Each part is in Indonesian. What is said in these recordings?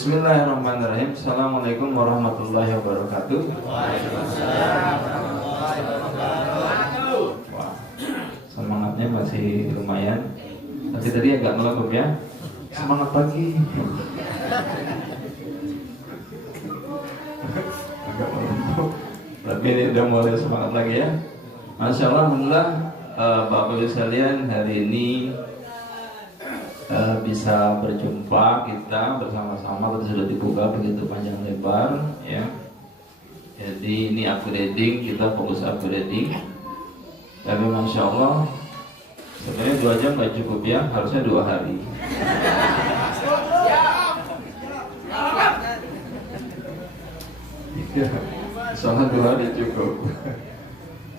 Bismillahirrahmanirrahim. Assalamualaikum warahmatullahi wabarakatuh. Waalaikumsalam warahmatullahi wabarakatuh. Wah, semangatnya masih lumayan. Tapi tadi agak melegup ya. Semangat pagi. Agak melegup. Berarti ini udah mulai semangat lagi ya. Masya Allah, alhamdulillah, Bapak Ibu sekalian, hari ini bisa berjumpa kita bersama-sama. Tadi sudah dibuka begitu panjang lebar ya. Jadi ini upgrading, kita fokus upgrading. Tapi Masya Allah, sebenarnya 2 jam nggak cukup ya, harusnya 2 hari. Soalnya 2 hari cukup.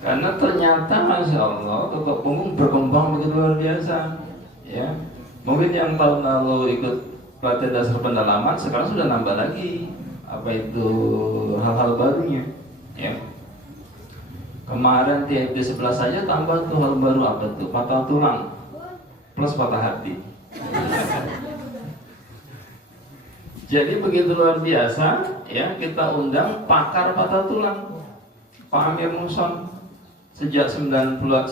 Karena ternyata Masya Allah, Totok Punggung berkembang begitu luar biasa ya. Mungkin yang tahun lalu ikut pelatihan dasar pendalaman, sekarang sudah nambah lagi apa itu hal-hal barunya ya. Kemarin TFD 11 saja tambah tuh hal baru, apa tuh, patah tulang plus patah hati. Jadi begitu luar biasa ya, kita undang pakar patah tulang Pak Amir Muson. Sejak 1996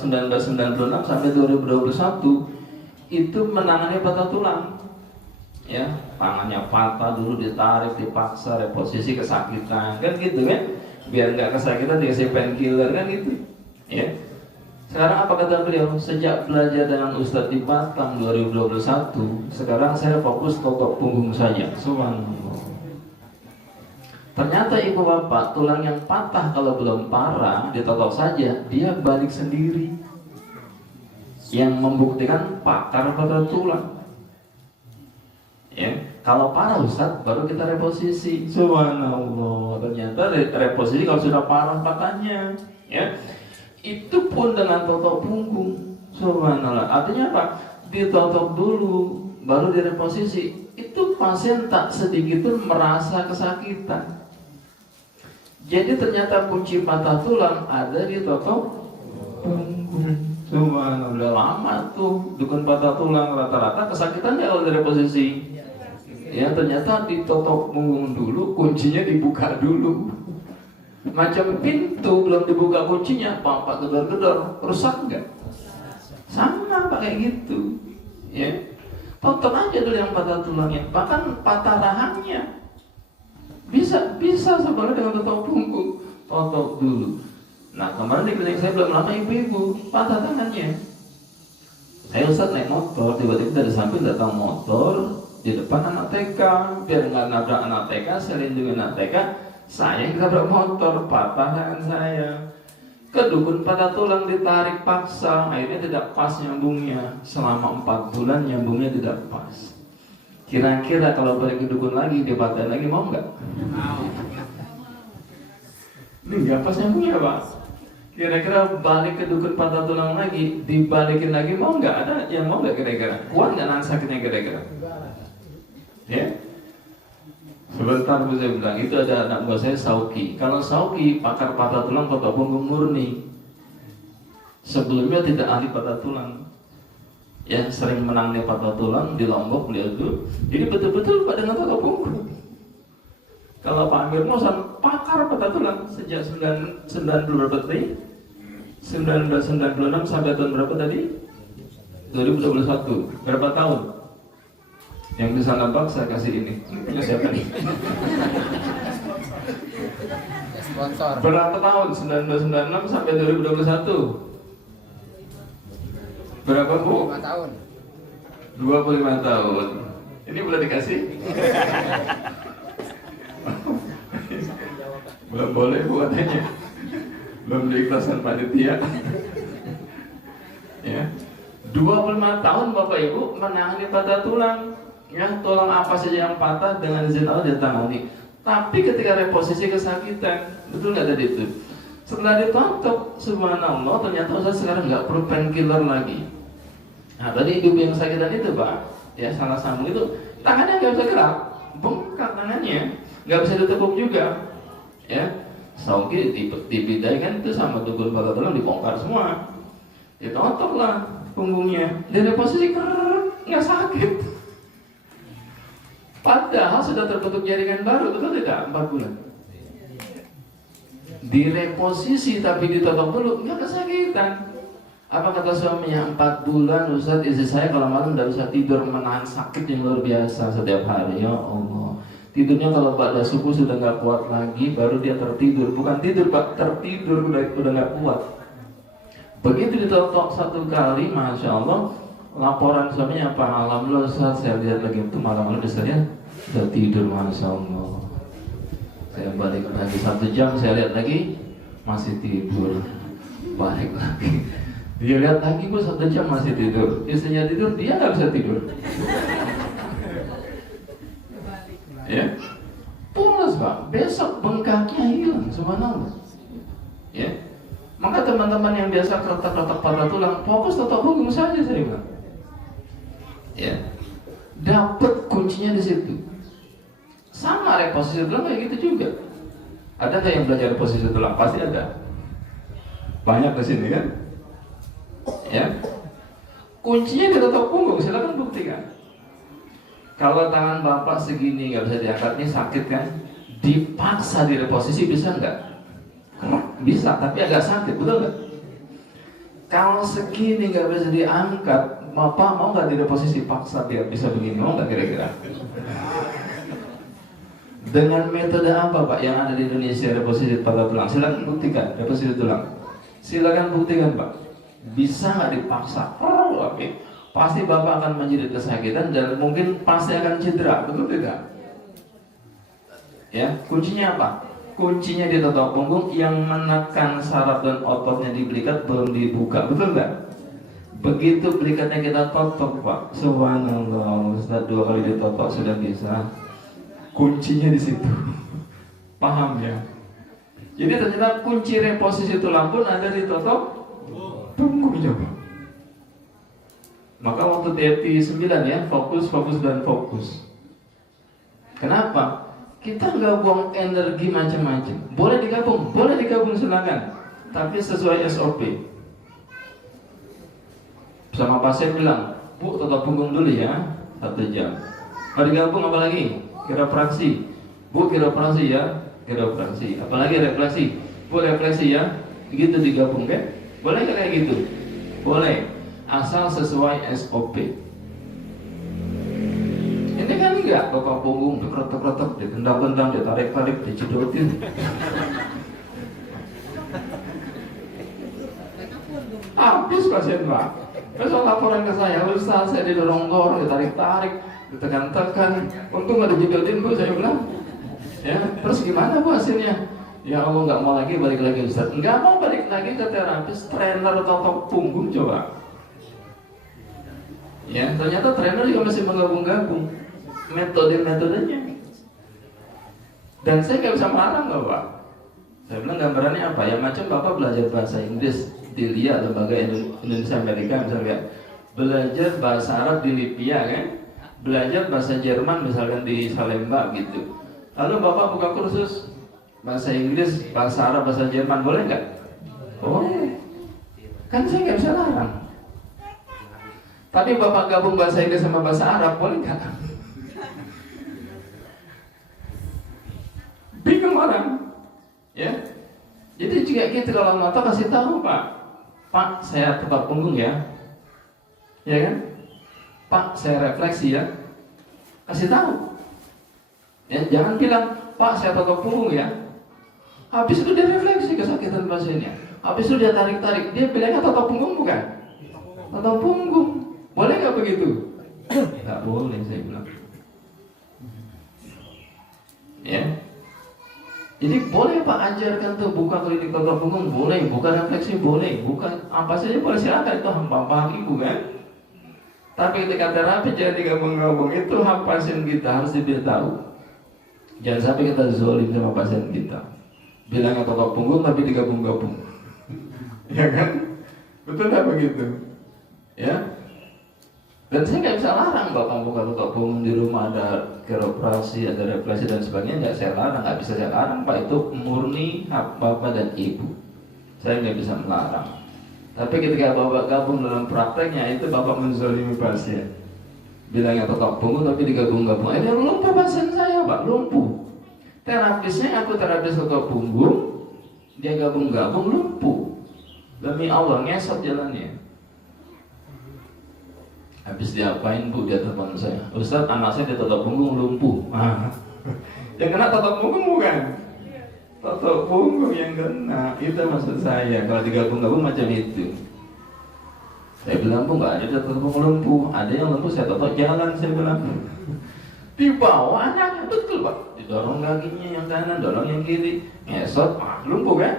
sampai 2021 itu menangani patah tulang ya, tangannya patah dulu, ditarik, dipaksa, reposisi, kesakitan kan gitu kan, biar nggak kesakitan dikasih painkiller kan gitu ya. Sekarang apa kata beliau, sejak belajar dengan Ustadz di Batam 2021, sekarang saya fokus totok punggung saja. Subhanallah. Ternyata ibu bapak, tulang yang patah kalau belum parah ditotok saja, dia balik sendiri. Yang membuktikan pakar patah tulang ya. Kalau parah Ustaz, baru kita reposisi. Subhanallah, ternyata reposisi kalau sudah parah patahnya ya. Itu pun dengan totok punggung. Subhanallah, artinya apa? Ditotok dulu baru direposisi. Itu pasien tak sedikit pun merasa kesakitan. Jadi ternyata kunci patah tulang ada di totok punggung. Subhanallah, lama tuh dukun patah tulang, rata-rata kesakitan ya kalau dari posisi ya. Ternyata ditotok punggung dulu, kuncinya dibuka dulu. Macam pintu belum dibuka kuncinya, pak gedor-gedor, rusak enggak? Sama pakai gitu ya. Totok aja dulu yang patah tulangnya, bahkan patah rahangnya bisa sebenarnya dengan totok punggung. Totok dulu. Nah kemarin di klinik saya belum lama ibu-ibu patah tangannya. Saya Ustaz naik motor, tiba-tiba dari samping datang motor, di depan anak TK. Biar nggak nabrak anak TK, saya lindungi anak TK, saya yang nabrak motor, patah tangan saya. Kedukun patah tulang ditarik paksa, akhirnya tidak pas nyambungnya. Selama 4 bulan nyambungnya tidak pas. Kira-kira kalau balik ke dukun lagi, dipatahin lagi, mau nggak? Ini nggak pas nyambungnya Pak. Kira-kira balik ke dukun patah tulang lagi, dibalikin lagi, mau nggak? Ada yang mau nggak kira-kira? Kuat nggak nahan sakitnya kira-kira? Ya? Sebentar Bu, saya bilang, itu ada anak buah saya Sauki. Kalau Sauki pakar patah tulang, patah punggung murni. Sebelumnya tidak ahli patah tulang. Ya, sering menangani patah tulang di Lombok beliau itu. Jadi betul-betul Pak dengan patah punggung. Kalau Pak Amir Muson pakar patah tulang sejak 90 berapa tadi? 1996 sampai tahun berapa tadi? 2021. Berapa tahun? Yang bisa nampak saya kasih ini. Punya siapa nih? Sponsor. Berapa tahun? 1996 sampai 2021. Berapa Bu? 5 tahun. 25 tahun. Ini boleh dikasih? Belum boleh Bu katanya. Belum diikhlaskan panitia. Ya. 25 tahun Bapak Ibu menangani patah tulang. Ya, tulang apa saja yang patah dengan izin Allah ditangani. Tapi ketika reposisi kesakitan, betul nggak tadi itu? Setelah ditotok, subhanallah, ternyata Ustaz sekarang nggak perlu painkiller lagi. Nah, tadi ibu yang kesakitan itu Pak, ya salah sambung itu, tangannya nggak bisa gerak, bengkak tangannya, nggak bisa ditekuk juga. Ya, Sauki dipindai kan itu sama dukun patah tulang dibongkar semua, ditotok lah punggungnya, dari posisi nggak sakit. Padahal sudah terbentuk jaringan baru, betul tidak? 4 bulan. Direposisi tapi ditotok dulu, nggak kesakitan. Apa kata suaminya? 4 bulan Ustaz, istri saya kalau malam tidak bisa tidur, menahan sakit yang luar biasa setiap hari. Ya Allah, tidurnya kalau pada subuh sudah nggak kuat lagi, baru dia tertidur. Bukan tidur Pak, tertidur udah nggak kuat. Begitu ditotok 1 kali, Masya Allah, laporan suaminya apa? Alhamdulillah Ustaz, saya lihat lagi itu malam-malam saya sudah tidur, Masya Allah. Saya balik lagi 1 jam, saya lihat lagi masih tidur. Balik lagi, dia lihat lagi, Bu, 1 jam masih tidur. Istrinya tidur, dia nggak bisa tidur. Ya, pulas Pak. Besok bengkaknya hilang, subhanallah. Ya, maka teman-teman yang biasa keretak-keretak patah tulang, fokus totok punggung saja saya bilang. Ya, dapat kuncinya di situ. Sama reposisi tulang kayak gitu juga. Ada nggak yang belajar reposisi tulang? Pasti ada. Banyak di sini kan? Ya, kuncinya di totok punggung. Silakan buktikan. Kalau tangan bapak segini nggak bisa diangkat, ini sakit kan? Dipaksa di reposisi bisa nggak? Bisa, tapi agak sakit, betul nggak? Kalau segini nggak bisa diangkat, bapak mau nggak di reposisi paksa biar bisa begini? Mau nggak kira-kira? Dengan metode apa Pak yang ada di Indonesia reposisi patah tulang? Silakan buktikan reposisi tulang. Silakan buktikan Pak. Bisa nggak dipaksa? Oke. Pasti Bapak akan menjadi kesakitan dan mungkin pasti akan cedera, betul tidak? Ya, kuncinya apa? Kuncinya di totok punggung yang menekan saraf dan ototnya di belikat belum dibuka, betul nggak? Begitu belikatnya kita totok Pak, subhanallah, Ustaz 2 kali ditotok sudah bisa. Kuncinya di situ. Paham ya? Jadi ternyata kunci reposisi tulang pun ada di totok punggung coba. Maka waktu TFT 9 ya, fokus, dan fokus. Kenapa? Kita nggak buang energi macam-macam. Boleh digabung silakan. Tapi sesuai SOP. Sama pasien bilang, Bu, totok punggung dulu ya, 1 jam. Mau digabung apa lagi? Kiropraksi. Bu, kiropraksi ya, kiropraksi. Apalagi refleksi. Bu, refleksi ya. Begitu digabung kan? Boleh nggak kayak gitu? Boleh. Asal sesuai SOP. Ini kan enggak, totok punggung dikeretak-keretak, ditendang-tendang, ditarik-tarik, dicedotin. Habis pasien Pak. Besok laporan ke saya, Ustaz saya didorong-dorong, ditarik-tarik, ditekan-tekan. Untung nggak dijedotin Bu, saya bilang. Ya, terus gimana Bu hasilnya? Ya Allah, nggak mau lagi, balik lagi Ustaz. Nggak mau balik lagi ke terapis, trainer totok punggung coba. Ya, ternyata trainer juga masih menggabung-gabung metode-metodenya. Dan saya nggak bisa marah nggak Pak. Saya bilang gambarannya apa? Ya macam Bapak belajar bahasa Inggris di LIA, Lembaga Indonesia Amerika misalnya, belajar bahasa Arab di Libya kan, belajar bahasa Jerman misalkan di Salemba gitu. Lalu Bapak buka kursus bahasa Inggris, bahasa Arab, bahasa Jerman, boleh nggak? Boleh. Kan saya nggak bisa larang. Tapi Bapak gabung bahasa Inggris sama bahasa Arab, boleh nggak? Bingung orang, ya. Jadi juga gitu kalau motor kasih tahu Pak, saya totok punggung ya kan? Pak, saya refleksi ya, kasih tahu. Ya, jangan bilang Pak, saya totok punggung ya. Habis itu dia refleksi kesakitan pasiennya. Habis itu dia tarik-tarik, dia bilangnya totok punggung bukan? Totok punggung. Boleh nggak begitu? Nggak boleh, saya bilang. Ya. Jadi boleh Pak ajarkan tuh, buka klinik totok punggung boleh, buka refleksi boleh, buka apa saja boleh, silakan, itu hak Ibu kan. Tapi ketika terapi jangan digabung-gabung, itu hak pasien kita, harus diberitahu. Jangan sampai kita zolim sama pasien kita. Bilangnya totok punggung tapi digabung-gabung. Ya kan? Betul nggak begitu? Ya. Dan saya nggak bisa larang Bapak buka totok punggung di rumah, ada kiropraksi, ada refleksi dan sebagainya, nggak saya larang, nggak bisa saya larang Pak, itu murni hak Bapak dan Ibu. Saya nggak bisa melarang. Tapi ketika Bapak gabung dalam prakteknya, itu Bapak menzalimi pasien. bilangnya totok punggung tapi digabung-gabung. Ini lumpuh pasien saya Pak, lumpuh. Terapisnya aku terapis totok punggung, dia gabung-gabung lumpuh. Demi Allah ngesot jalannya. Habis diapain Bu, dia telepon saya, Ustaz anak saya ditotok punggung lumpuh. Yang kena totok punggung bukan? Totok punggung yang kena, itu maksud saya. Kalau digabung-gabung macam itu. Saya bilang Bu nggak ada totok punggung lumpuh, ada yang lumpuh saya totok jalan, saya bilang. Dibawa anaknya, betul Pak, didorong kakinya yang kanan, dorong yang kiri, ngesot, lumpuh kan?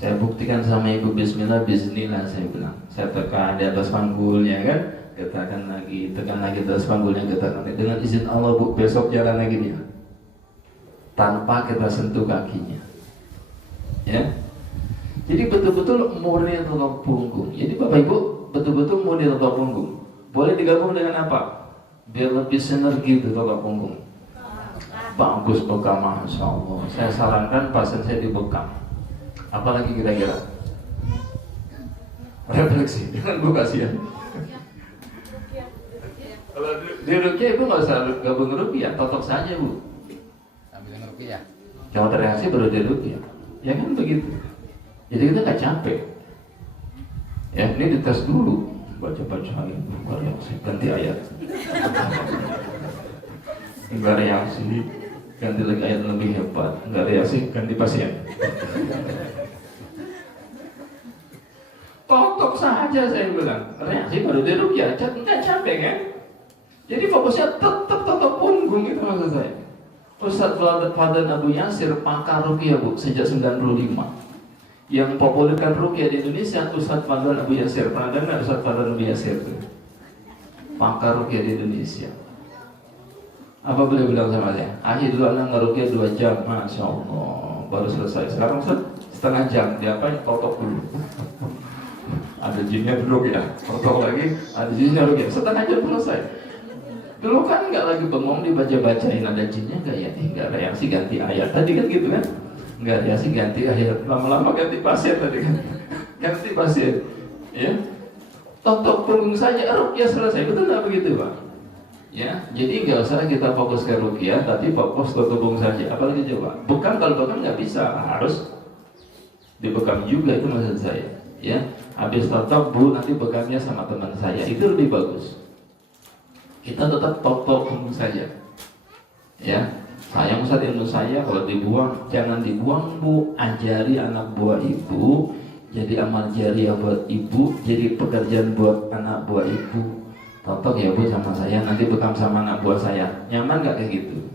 Saya buktikan sama ibu, bismillah, bismillah, saya bilang. Saya tekan di atas panggulnya kan, tekan lagi di atas panggulnya, tekan lagi. Dengan izin Allah Bu, besok jalan lagi dia. Tanpa kita sentuh kakinya. Ya. Jadi betul-betul murni totok punggung. Jadi Bapak Ibu, betul-betul murni totok punggung. Boleh digabung dengan apa? Biar lebih sinergi itu totok punggung. Bagus bekam, Masya Allah. Saya sarankan pasien saya dibekam. Apalagi kira-kira? Refleksi, jangan Bu kasihan. Kalau di rukyah Ibu nggak usah gabung rukyah, totok saja Bu. Sambil rukyah. Jangan tereaksi baru di rukyah. Ya kan begitu. Jadi kita nggak capek. Ya ini dites dulu, baca-baca nggak reaksi, ganti ayat. Nggak reaksi, ganti lagi ayat lebih hebat. Nggak reaksi, ganti pasien. Totok saja saya bilang, reaksi baru di rukyah, nggak capek kan? Jadi fokusnya tetap totok punggung itu maksud saya. Ustaz Fadlan Abu Yasir pakar rukyah Bu sejak 95. Yang populerkan rukyah di Indonesia Ustaz Fadlan Abu Yasir. Pernah dengar Ustaz Fadlan Abu Yasir itu? Pakar rukyah di Indonesia. Apa beliau bilang sama saya? Akhir dulu anak ngerukyah 2 jam, Masya Allah, baru selesai. Sekarang Ustaz setengah jam, diapain? Totok dulu. Ada jinnya duduk ya, totok lagi, ada jinnya duduk ya, setengah jam selesai. Dulu kan nggak lagi bengong dibaca-bacain, ada jinnya nggak ya? Nggak reaksi, ganti ayat tadi kan gitu kan? Nggak reaksi, ganti ayat, lama-lama ganti pasien tadi kan? Ganti pasien, ya. Totok punggung saja, rukyah selesai, betul nggak begitu Pak? Ya, jadi nggak usah kita fokus ke rukyah, tapi fokus totok punggung saja. Apalagi coba, bekam, kalau bekam nggak bisa, harus dibekam juga, itu maksud saya. Ya, habis totok Bu, nanti bekamnya sama teman saya, itu lebih bagus. Kita tetap totok punggung saja. Ya, sayang Ustaz ilmu saya, kalau dibuang jangan dibuang Bu, ajari anak buah Ibu, jadi amal jariah buat Ibu, jadi pekerjaan buat anak buah Ibu. Totok ya Bu sama saya, nanti bekam sama anak buah saya. Nyaman nggak kayak gitu?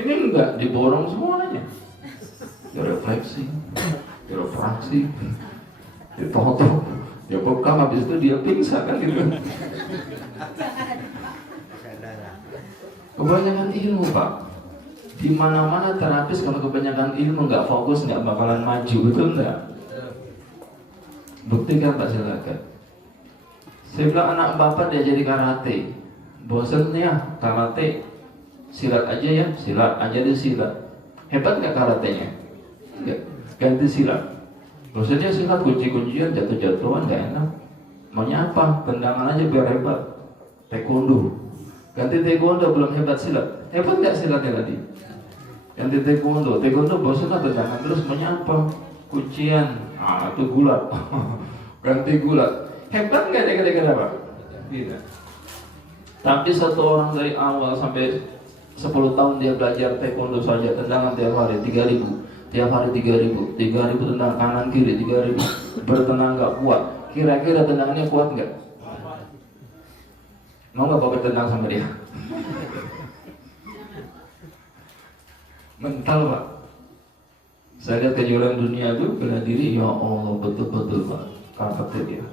Ini enggak, diborong semuanya. Direfleksi, direfraksi, ditotok, ya bekam, habis itu dia pingsan kan gitu. Kebanyakan ilmu Pak, di mana-mana terapis kalau kebanyakan ilmu nggak fokus nggak bakalan maju, betul nggak? Buktikan Pak, silakan. Saya bilang anak Bapak dia jadi karate, bosen ya karate, silat aja ya, silat aja deh silat. Hebat nggak karatenya? Enggak, ganti silat. Bosennya silat kunci-kuncian, jatuh-jatuhan nggak enak. Maunya apa? Tendangan aja biar hebat. Taekwondo. Ganti taekwondo, belum hebat silat. Hebat nggak silatnya tadi? Ganti taekwondo. Taekwondo bosan lah tendangan terus, maunya apa? Kuncian. Ah, itu gulat. Ganti gulat. Hebat nggak dia kira-kira Pak? Tidak. Tapi satu orang dari awal sampai 10 tahun dia belajar taekwondo saja, tendangan tiap hari 3.000, tiap hari 3.000 tendangan kanan kiri 3.000, bertenaga kuat. Kira-kira tendangannya kuat nggak? Mau nggak Bapak tendang sama dia? Mental Pak. Saya lihat kejuaraan dunia itu bela diri, ya Allah betul-betul Pak, kata dia.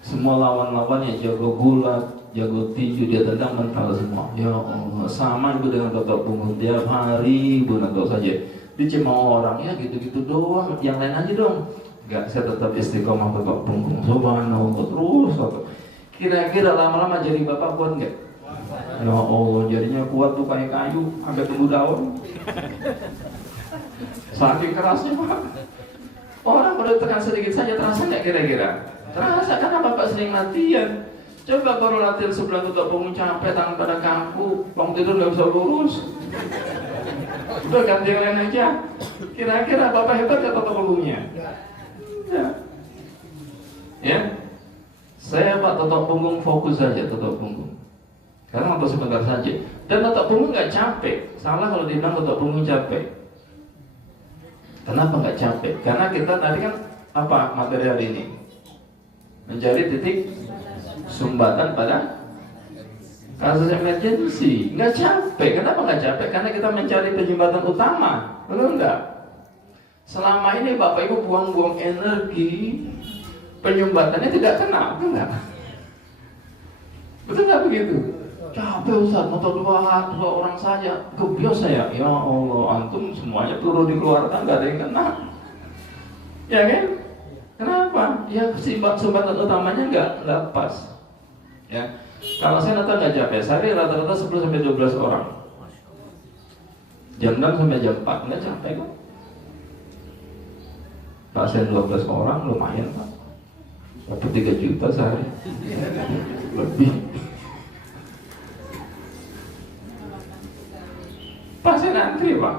Semua lawan-lawannya jago gulat, jago tinju, dia tendang mental semua. Ya Allah, sama Ibu dengan totok punggung tiap hari Ibu nonton saja. Dia cuma orang ya gitu-gitu doang, yang lain aja dong. Enggak, saya tetap istiqomah totok punggung. Subhanallah, terus totok. Kira-kira lama-lama jadi Bapak kuat nggak? Ya Allah, jadinya kuat tuh kayak kayu, sampai tumbuh daun. Saking kerasnya Pak. Orang kalau tekan sedikit saja terasa nggak kira-kira? Terasa karena Bapak sering latihan. Coba baru latihan sebelah tutup punggung capek, tangan pada kaku, bangun tidur nggak bisa lurus. Udah ganti yang lain aja. Kira-kira Bapak hebat nggak tutup punggungnya? Ya. Ya. Saya Pak tutup punggung, fokus saja tutup punggung. Karena untuk sebentar saja. Dan tutup punggung nggak capek. Salah kalau dibilang tutup punggung capek. Kenapa nggak capek? Karena kita tadi kan apa materi hari ini? Mencari titik sumbatan pada kasus emergency. Nggak capek. Kenapa nggak capek? Karena kita mencari penyumbatan utama. Betul nggak? Selama ini Bapak Ibu buang-buang energi, penyumbatannya tidak kena, betul nggak? Betul nggak begitu? Capek Ustaz, motor dua orang saja, kebiasa ya. Ya Allah, antum semuanya perlu dikeluarkan, nggak ada yang kena. Ya kan? Kenapa? Ya sumbatan utamanya nggak pas. Ya, kalau saya nonton nggak capek, sehari rata-rata 10-12 orang. Jam 6 sampai jam 4 nggak capek kok. Pasien 12 orang lumayan Pak. Dapat 3 juta sehari. Lebih. Pasien antri Pak.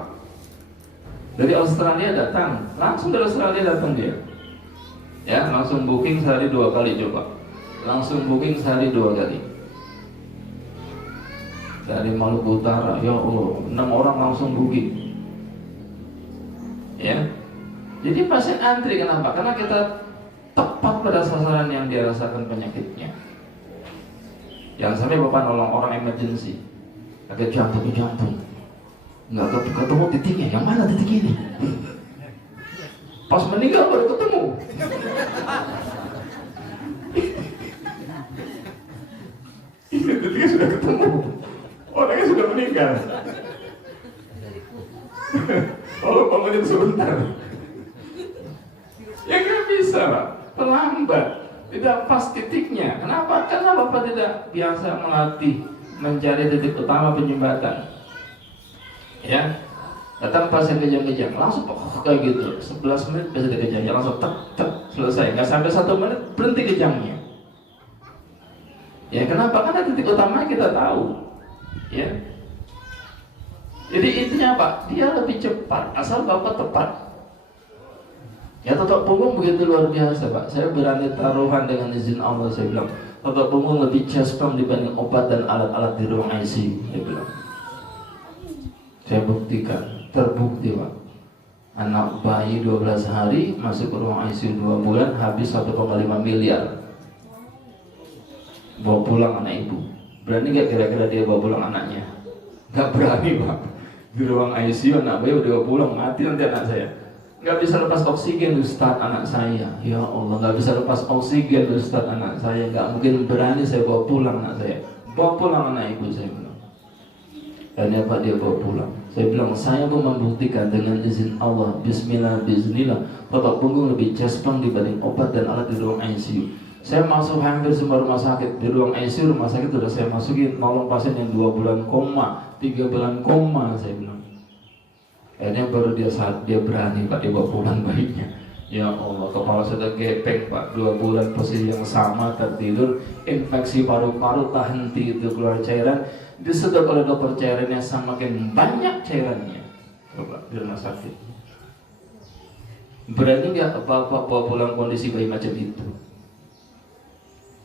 Dari Australia datang, langsung dari Australia datang dia. Ya, langsung booking sehari 2 kali coba. Langsung booking sehari 2 kali. Dari Maluku Utara, ya Allah, 6 orang langsung booking. Ya. Jadi pasien antri, kenapa? Karena kita tepat pada sasaran yang dia rasakan penyakitnya. Jangan sampai Bapak nolong orang emergency, kaget jantung, nggak ketemu titiknya. Yang mana titik ini? Pas meninggal baru ketemu. Titiknya sudah ketemu, orangnya sudah meninggal. Tolong bangunin sebentar. Ya nggak bisa Pak, terlambat, tidak pas titiknya. Kenapa? Karena Bapak tidak biasa melatih mencari titik utama penyumbatan. Ya, datang pasien kejang-kejang, langsung kayak gitu, 11 menit bisa dikejangnya, langsung tek selesai. Nggak sampai 1 menit berhenti kejangnya. Ya kenapa? Karena titik utamanya kita tahu. Ya. Jadi intinya Pak, dia lebih cepat asal Bapak tepat. Ya tutup punggung begitu luar biasa Pak. Saya berani taruhan dengan izin Allah, saya bilang tutup punggung lebih cespam dibanding obat dan alat-alat di ruang ICU. Saya bilang. Saya buktikan, terbukti Pak. Anak bayi 12 hari masuk ke ruang ICU 2 bulan habis 1,5 miliar. Bawa pulang anak ibu. Berani gak kira-kira dia bawa pulang anaknya? Gak berani Pak. Di ruang ICU anak bayi udah pulang, mati nanti anak saya. Gak bisa lepas oksigen Ustaz anak saya. Ya Allah, gak bisa lepas oksigen Ustaz anak saya. Gak mungkin berani saya bawa pulang anak saya. Bawa pulang anak ibu, saya bilang. Dan ya Pak, dia bawa pulang. Saya bilang, saya pun membuktikan dengan izin Allah. Bismillah, bismillah. Tutup punggung lebih cespang dibanding obat dan alat di ruang ICU. Saya masuk hampir semua rumah sakit. Di ruang ICU rumah sakit sudah saya masukin, nolong pasien yang 2 bulan koma, 3 bulan koma, saya bilang. Akhirnya baru dia berani Pak, dia bawa pulang bayinya. Ya Allah, kepala sudah gepeng Pak, 2 bulan posisi yang sama, tertidur, infeksi paru-paru tak henti itu keluar cairan. Disedot oleh dokter cairannya semakin banyak cairannya. Coba di rumah sakit. Berani nggak Bapak bawa pulang kondisi bayi macam itu?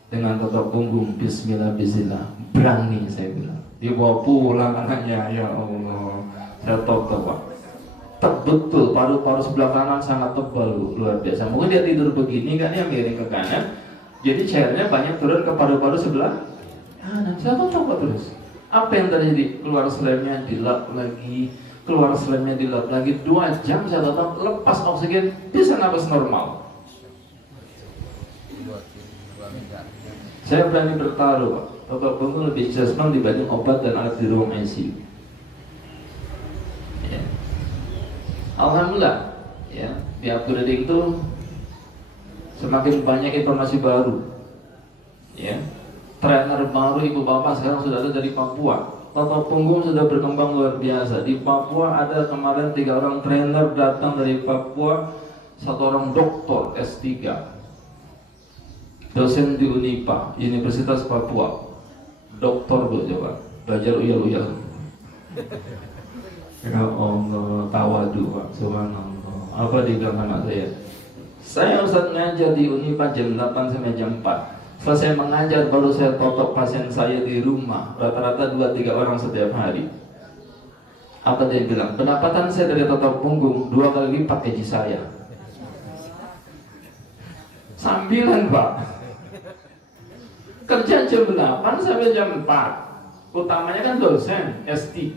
Dengan tutup punggung, bismillah, bismillah. Berani saya bilang. Dibawa pulang anaknya, ya Allah. Saya tahu Pak. Betul, paru-paru sebelah kanan sangat tebal, luar biasa. Mungkin dia tidur begini kan, dia miring ke kanan, jadi cairnya banyak turun ke paru-paru sebelah kanan. Saya coba terus. Apa yang terjadi? Keluar selemnya, dilap lagi, keluar selemnya, dilap lagi. 2 jam saya tahu lepas oksigen, bisa napas normal. Saya berani bertaruh Pak, tutup punggung lebih cespang dibanding obat dan alat di ruang ICU. Ya. Alhamdulillah, ya, di upgrading itu semakin banyak informasi baru. Ya, trainer baru ibu bapak sekarang sudah ada dari Papua. Tutup punggung sudah berkembang luar biasa. Di Papua ada kemarin 3 orang trainer datang dari Papua, 1 orang doktor S3. dosen di Unipa, Universitas Papua, doktor bu, coba belajar uyal-uyal. Ya Allah, tawadu Pak, subhanallah. Apa dia bilang sama saya? Saya Ustaz ngajar di Unipa jam 8 sampai jam 4. Selesai mengajar baru saya totok pasien saya di rumah, rata-rata 2-3 orang setiap hari. Apa dia bilang? Pendapatan saya dari totok punggung 2 kali lipat gaji saya. Sambilan Pak. Kerja jam 8 sampai jam 4. Utamanya kan dosen S3.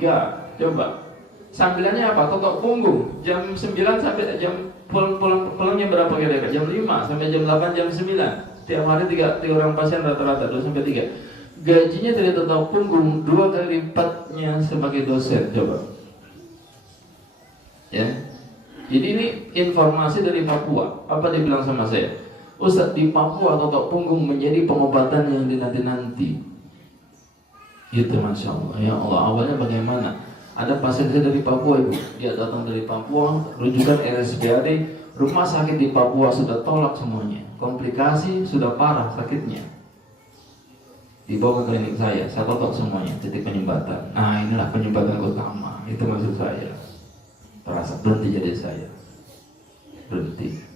Coba. Sambilannya apa? Totok punggung. Jam 9 sampai jam pulangnya berapa kira-kira? Jam 5 sampai jam 8, jam 9. Tiap hari 3 orang pasien rata-rata 2 sampai 3. Gajinya dari totok punggung 2 kali lipatnya sebagai dosen. Coba. Ya. Jadi ini informasi dari Papua. Apa dia bilang sama saya? Ustaz, di Papua totok punggung menjadi pengobatan yang dinanti-nanti. Gitu, Masya Allah. Ya Allah, awalnya bagaimana? Ada pasien saya dari Papua, Ibu. Dia datang dari Papua, rujukan RSPAD, rumah sakit di Papua sudah tolak semuanya. Komplikasi sudah parah sakitnya. Dibawa ke klinik saya totok semuanya, titik penyumbatan. Nah, inilah penyumbatan utama. Itu maksud saya. Terasa berhenti jadi saya. Berhenti.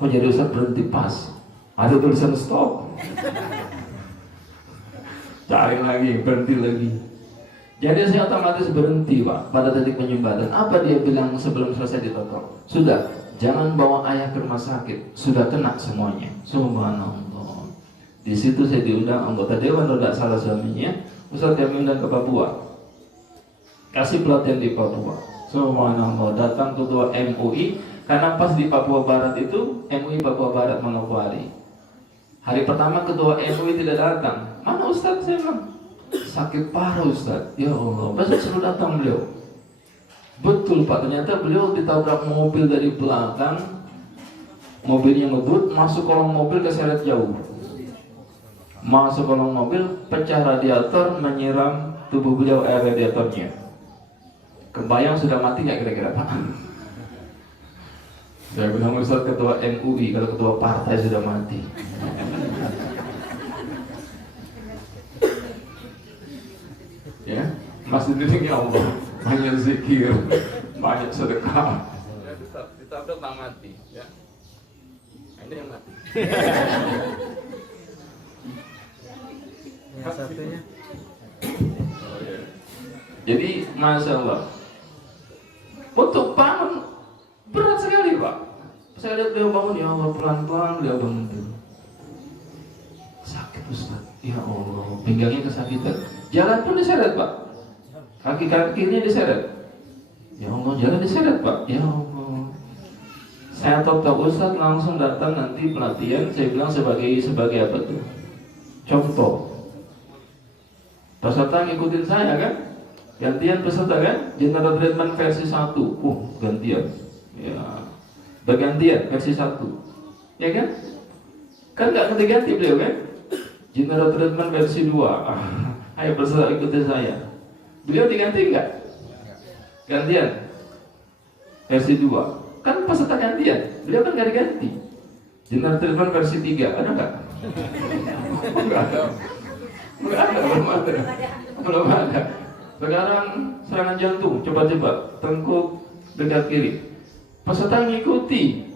Kok jadi Ustaz berhenti pas? Ada tulisan stop. Cari lagi, berhenti lagi. Jadi saya otomatis berhenti Pak pada titik penyumbatan. Apa dia bilang sebelum selesai ditotok? Sudah, jangan bawa ayah ke rumah sakit. Sudah kena semuanya. Subhanallah. Di situ saya diundang anggota dewan kalau tidak salah suaminya. Ustaz kami undang ke Papua. Kasih pelatihan di Papua. Subhanallah. Datang ketua MUI. Karena pas di Papua Barat itu MUI Papua Barat Manokwari. Hari pertama ketua MUI tidak datang. Mana Ustaz? Saya bilang sakit parah Ustaz. Ya Allah, besok suruh datang beliau. Betul Pak, ternyata beliau ditabrak mobil dari belakang. Mobilnya ngebut, masuk kolong mobil keseret jauh. Masuk kolong mobil, pecah radiator, menyiram tubuh beliau air radiatornya. Kebayang sudah mati nggak kira-kira Pak? Saya bilang Ustaz ketua MUI, kalau ketua partai sudah mati. Ya, masih didengi Allah, banyak zikir, banyak sedekah. Ya, ditabrak tak mati. Ya, ini yang mati. Yang satunya. Oh, ya. Jadi, masya Allah, untuk bangun berat sekali Pak. Saya lihat beliau bangun, ya Allah pelan-pelan beliau bangun dulu. Sakit Ustaz, ya Allah, pinggangnya kesakitan. Jalan pun diseret Pak. Kaki-kakinya diseret. Ya Allah, jalan diseret Pak. Ya Allah. Saya tahu Ustaz langsung datang nanti pelatihan. Saya bilang sebagai apa tuh? Contoh. Peserta ngikutin saya kan? Gantian peserta kan? General treatment versi 1. Gantian. Ya. Bergantian versi 1. Ya kan? Kan nggak ganti-ganti beliau kan? General treatment versi 2. Ayo peserta ikuti saya. Beliau diganti enggak? Gantian versi 2. Kan peserta gantian. Beliau kan nggak diganti. General treatment versi 3. Ada nggak? Enggak ada. Enggak ada, belum ada. Sekarang serangan jantung, coba-coba tengkuk dekat kiri. Peserta ngikuti,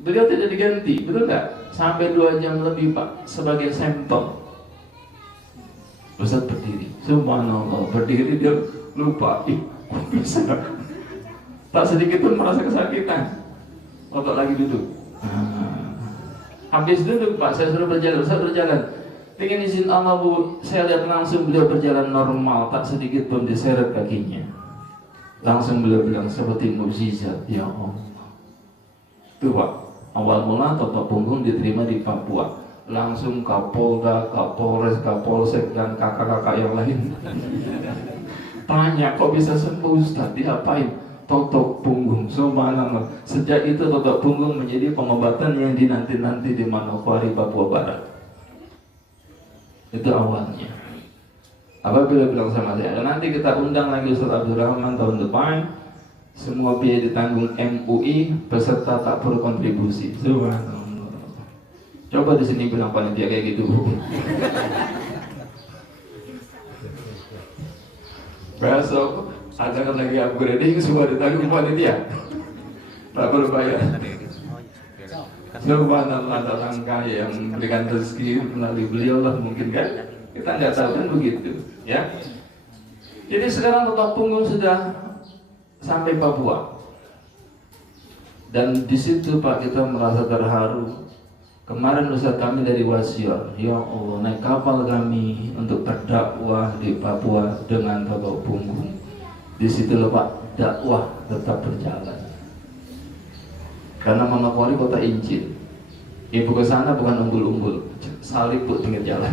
beliau tidak diganti, betul nggak? Sampai 2 jam lebih Pak, sebagai sampel. Ustaz berdiri, subhanallah, berdiri dia lupa, kok bisa? Tak sedikit pun merasa kesakitan. Otot lagi duduk. Habis duduk Pak, saya suruh berjalan, Ustaz berjalan. Dengan izin Allah Bu, saya lihat langsung beliau berjalan normal, tak sedikit pun diseret kakinya. Langsung beliau bilang seperti mukjizat, ya Allah. Itu Pak, awal mula totok punggung diterima di Papua. Langsung Kapolda, Kapolres, Kapolsek dan kakak-kakak yang lain tanya, kok bisa sembuh Ustaz? Diapain? Totok punggung. Subhanallah. Sejak itu totok punggung menjadi pengobatan yang dinanti-nanti di Manokwari, Papua Barat. Itu awalnya. Apabila bilang sama saya, nanti kita undang lagi Ustaz Abdurrahman tahun depan, semua biaya ditanggung MUI, peserta tak perlu kontribusi. Subhanallah. Coba di sini bilang panitia kayak gitu. Besok acara lagi upgrading semua ditanggung panitia. Tak perlu bayar. Subhanallah, datang kaya yang memberikan rezeki melalui beliau lah mungkin kan. Kita nggak tahu kan begitu, ya. Jadi sekarang Totok Punggung sudah sampai Papua. Dan di situ Pak kita merasa terharu. Kemarin Ustaz kami dari Wasior, ya Allah, naik kapal kami untuk berdakwah di Papua dengan Totok Punggung. Di situ loh Pak, dakwah tetap berjalan. Karena Manokwari kota Injil. Ibu ke sana bukan umbul-umbul, salib bu pinggir jalan.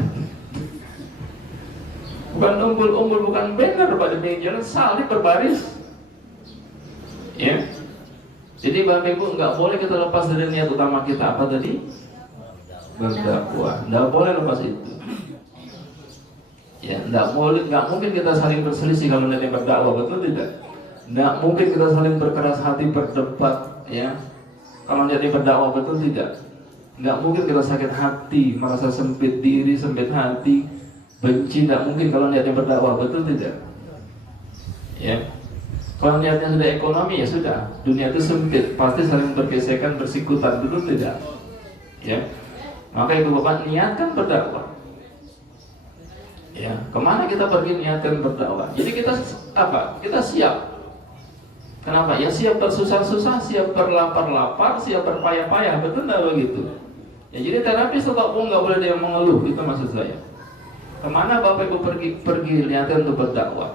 Bukan umbul-umbul, bukan banner pada pinggir jalan, salib berbaris. Ya. Jadi Bapak Ibu nggak boleh kita lepas dari niat utama kita apa tadi? Berdakwah. Nggak boleh lepas itu. Ya, nggak mungkin kita saling berselisih kalau niatnya berdakwah, betul tidak? Nggak mungkin kita saling berkeras hati berdebat, ya. Kalau niatnya berdakwah, betul tidak? Nggak mungkin kita sakit hati, merasa sempit diri, sempit hati, benci. Nggak mungkin kalau niatnya berdakwah, betul tidak? Ya. Kalau niatnya sudah ekonomi ya sudah, dunia itu sempit, pasti saling bergesekan, bersikutan, betul tidak? Ya, maka itu Bapak niatkan berdakwah. Ya, kemana kita pergi niatkan berdakwah? Jadi kita apa? Kita siap. Kenapa? Ya siap bersusah-susah, siap berlapar-lapar, siap berpayah-payah, betul nggak begitu? Ya jadi terapis tetap nggak boleh dia mengeluh, itu maksud saya. Kemana Bapak Ibu pergi niatkan untuk berdakwah?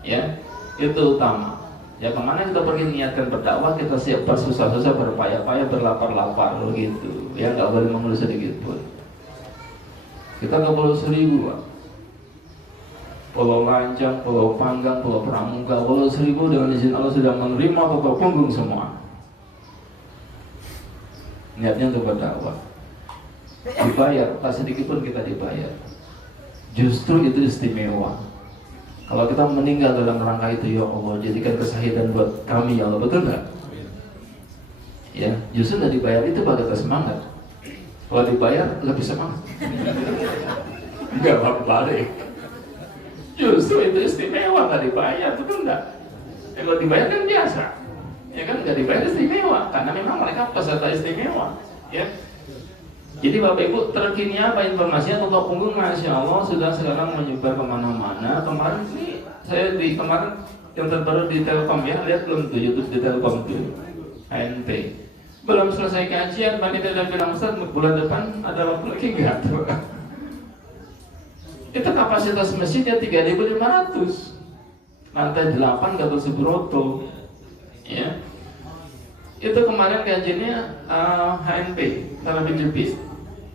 Ya. Itu utama. Ya kemana kita pergi niatkan berdakwah, kita siap bersusah-susah, berpayah-payah, berlapar-lapar begitu. Ya nggak boleh mengeluh sedikit pun. Kita ke Pulau Seribu, Pak. Pulau Lancang, Pulau Panggang, Pulau Pramuka, Pulau Seribu dengan izin Allah sudah menerima Totok Punggung semua. Niatnya untuk berdakwah. Dibayar, tak sedikit pun kita dibayar. Justru itu istimewa. Kalau kita meninggal dalam rangka itu, ya Allah, jadikan kesahidan buat kami, ya Allah, betul nggak? Ya, justru nggak dibayar itu Pak kita semangat. Kalau dibayar lebih semangat. Nggak balik. Justru itu istimewa, nggak dibayar, betul nggak? Kalau dibayar kan biasa, ya kan nggak dibayar istimewa, karena memang mereka peserta istimewa, ya. Jadi Bapak Ibu terkini apa informasinya? Totok Punggung Masya Allah sudah sekarang menyebar kemana-mana. Kemarin ini saya kemarin yang terbaru di Telkom ya, lihat belum tuh YouTube di Telkom tuh HNT. Belum selesai kajian, panitia dan bilang Ustaz bulan depan ada waktu lagi nggak tuh? Itu kapasitas masjidnya 3.500, lantai 8 Gatot Subroto, ya. Itu kemarin kajiannya HNP, terlebih jepit.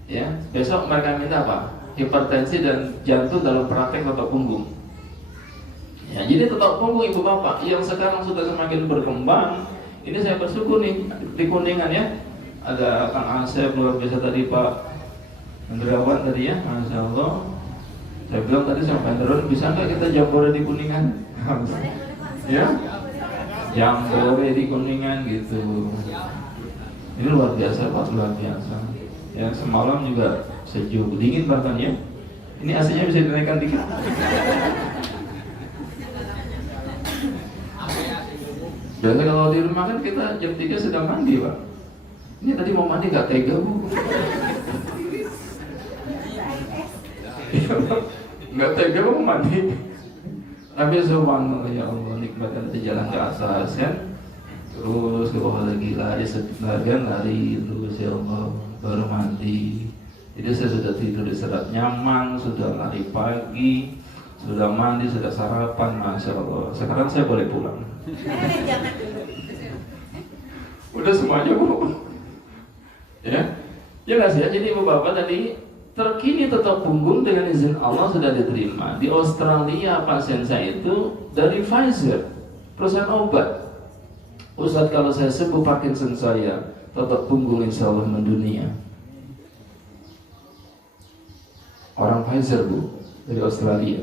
Ya, besok mereka minta apa? Hipertensi dan jantung dalam praktek Totok Punggung. Ya, jadi Totok Punggung Ibu Bapak yang sekarang sudah semakin berkembang. Ini saya bersyukur nih di Kuningan ya. Ada Kang Asep luar biasa tadi, Pak Hendrawan tadi ya, Masya Allah. Saya bilang tadi sama Pak Hendrawan, bisa nggak kita jambore di Kuningan? Ya, jambore di Kuningan gitu. Ini luar biasa Pak, luar biasa. Ya semalam juga sejuk, dingin bahkan ya. Ini AC-nya bisa dinaikkan dikit. Biasa kalau di rumah kan kita jam 3 sedang mandi Pak. Ini tadi mau mandi gak tega Bu. Gak tega mau mandi. Tapi subhanallah ya Allah, nikmatkan jalan ke atas kan. Terus ke bawah lagi, lari sebagian lari terus ya Allah, baru mandi. Jadi saya sudah tidur di serat nyaman, sudah lari pagi, sudah mandi, sudah sarapan, Masya Allah. Sekarang saya boleh pulang. Udah semuanya Bu. Ya, jelas ya. Jadi Ibu Bapak tadi terkini Totok Punggung dengan izin Allah sudah diterima. Di Australia pasien saya itu dari Pfizer, perusahaan obat. Ustaz kalau saya sembuh Parkinson saya, Totok Punggung insya Allah mendunia. Orang Pfizer Bu, dari Australia.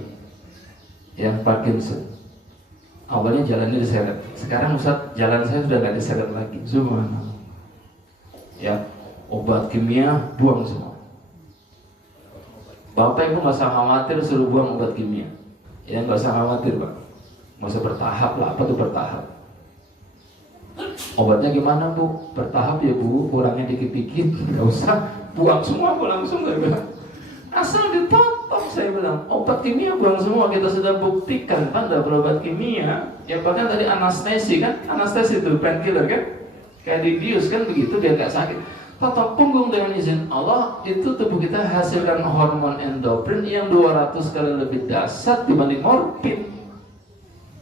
Ya, Parkinson. Awalnya jalannya diseret. Sekarang Ustaz, jalan saya sudah tidak diseret lagi. Subhanallah. Ya, obat kimia buang semua. Bapak Ibu nggak usah khawatir suruh buang obat kimia. Ya nggak usah khawatir Pak. Nggak usah bertahap lah. Apa tuh bertahap? Obatnya gimana Bu? Bertahap ya Bu, kurangnya dikit-dikit. Nggak usah buang semua Bu, langsung saya bilang. Asal dipotong, saya bilang. Obat kimia buang semua, kita sudah buktikan pada berobat kimia. Ya bahkan tadi anestesi kan, anestesi itu painkiller kan, kayak dibius kan begitu biar nggak sakit. Totok punggung dengan izin Allah, itu tubuh kita hasilkan hormon endorfin yang 200 kali lebih dahsyat dibanding morfin.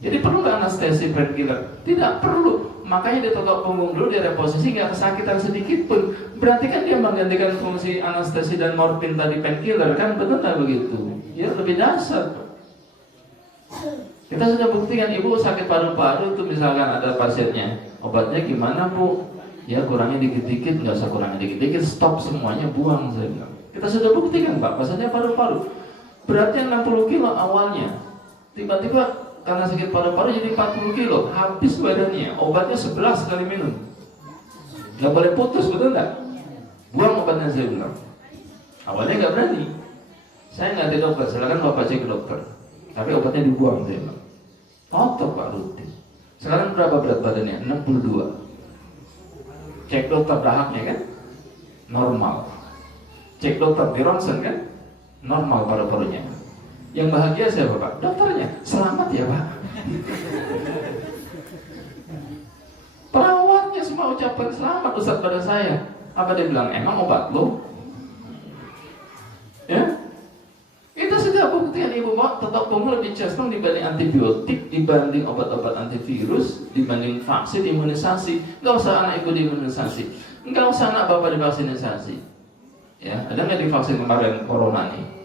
Jadi perlu nggak anestesi painkiller? Tidak perlu. Makanya ditotok punggung dulu, dia reposisi, nggak kesakitan sedikit pun. Berarti kan dia menggantikan fungsi anestesi dan morfin tadi painkiller kan, betul nggak begitu? Ya lebih dahsyat. Kita sudah buktikan ibu sakit paru-paru itu misalkan ada pasiennya, obatnya gimana Bu? Ya kurangnya dikit-dikit, nggak usah kurangnya dikit-dikit, stop semuanya, buang saya bilang. Kita sudah buktikan Pak, pasiennya paru-paru. Beratnya 60 kilo awalnya, tiba-tiba karena sakit paru-paru jadi 40 kilo, habis badannya, obatnya 11 kali minum. Nggak boleh putus, betul nggak? Buang obatnya saya bilang. Awalnya nggak berani. Saya nggak ke dokter, silakan Bapak cek ke dokter. Tapi obatnya dibuang saya bilang. Otot Pak rutin. Sekarang berapa berat badannya? 62. Cek dokter dahaknya kan? Normal. Cek dokter di ronsen kan? Normal paru-parunya. Yang bahagia siapa Pak? Dokternya. Selamat ya Pak. Perawatnya semua ucapan selamat Ustaz pada saya. Apa dia bilang? Emang obat lo? Ya? Kita sudah buktikan ibu mau tetap punggung lebih cenderung dibanding antibiotik, dibanding obat-obat antivirus, dibanding vaksin imunisasi. Nggak usah anak ibu diimunisasi, nggak usah anak bapak divaksinasi. Ya, ada nggak divaksin kemarin corona nih?